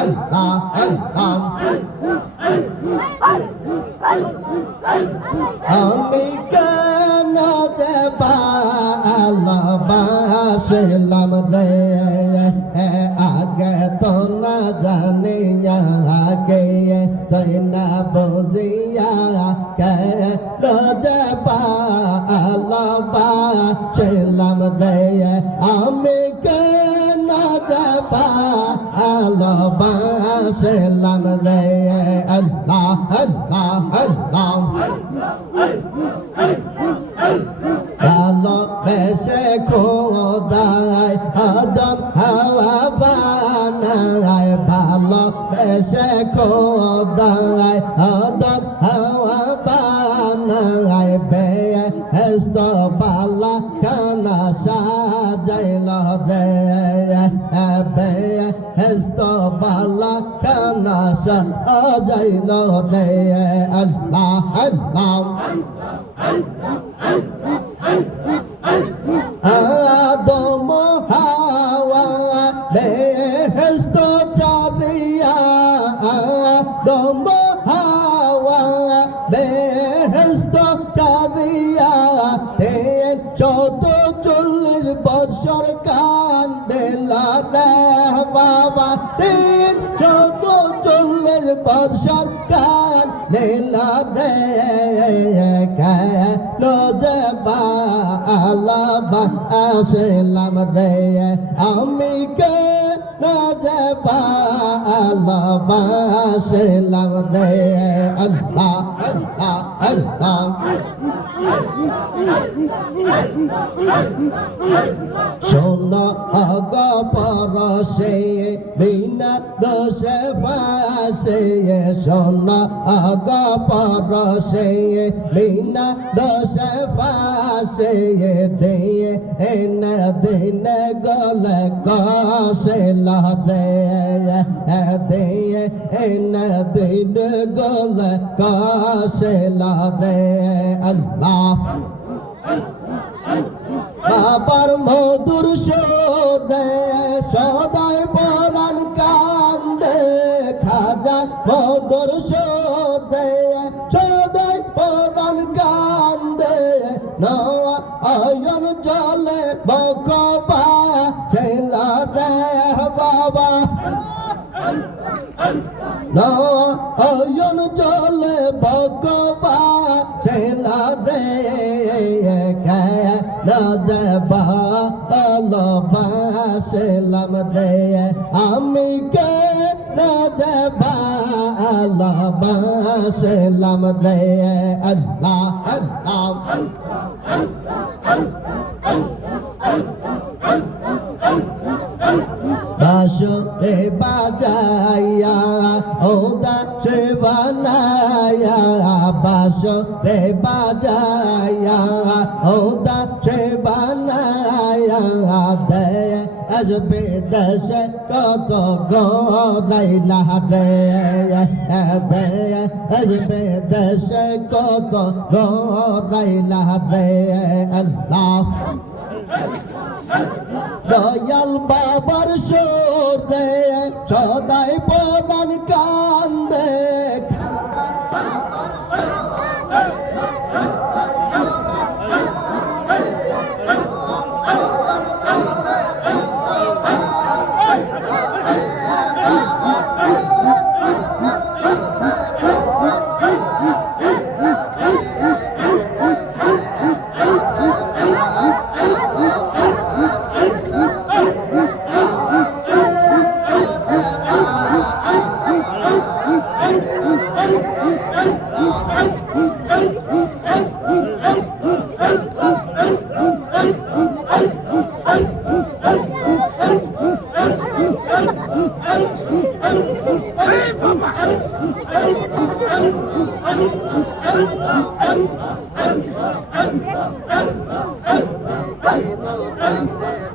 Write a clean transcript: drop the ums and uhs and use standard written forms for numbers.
আল্লাহ আল্লাহ আমি কেন যে ভালোবাসলাম রে আগে তো না জানি আগে না বুঝিয়া কেন যে ভালোবাসলাম রে আমি কেন যে ভালোবাসলাম রে আল্লাহ আল্লাহ আল্লাহ ভালোবেসে খোদায় আদম হাওয়া বানায় ভালোবেসে খোদায় আদম হাওয়া বানায় বেহেশত বালা খানা সাজাইল রে বেহেশত বালা খানা সাজাইল রে আল্লাহ আল্লাহ আদম হাওয়া বেহেশত চালিয়া আদম হাওয়া বেহেশত চালিয়া 340 বছর কান্দেলা রে বাবা 340 বছর কান্দেলা রে কেন যে ভালোবাসলাম রে আমি কেন যে ভালোবাসলাম রে আল্লাহ আল্লাহ আল্লাহ শোন অগপরসে বিনা দোষে পাশে শোন অগপরসে বিনা দোষে পাশে দিয়ে এন দিন গলে কষে লরে দিয়ে এন দিন গলে কষে লরে আল্লাহ বাবার মধুর সুরে সদাই পরাণ কান্দে খাজা মধুর সুরে সদাই পরাণ কান্দে নয়ন জলে বকবা খেলা রে বাবা নয়ন জলে বকবা খেলা রে না যে ভালোবাসলাম রে আমি কে না যে ভালোবাসলাম রে আল্লাহ আল্লাহ বাঁশরে বাজাইয়া ওদা সে বানায়া বাঁশরে বাজাইয়া ওদা সে বানায়া দে আজবে দেশে কত গরাইলা রে দে আজবে দেশে কত গরাইলা রে আল্লাহ দয়াল বাবার সুরে সদাই পরাণ কান্দে Hey,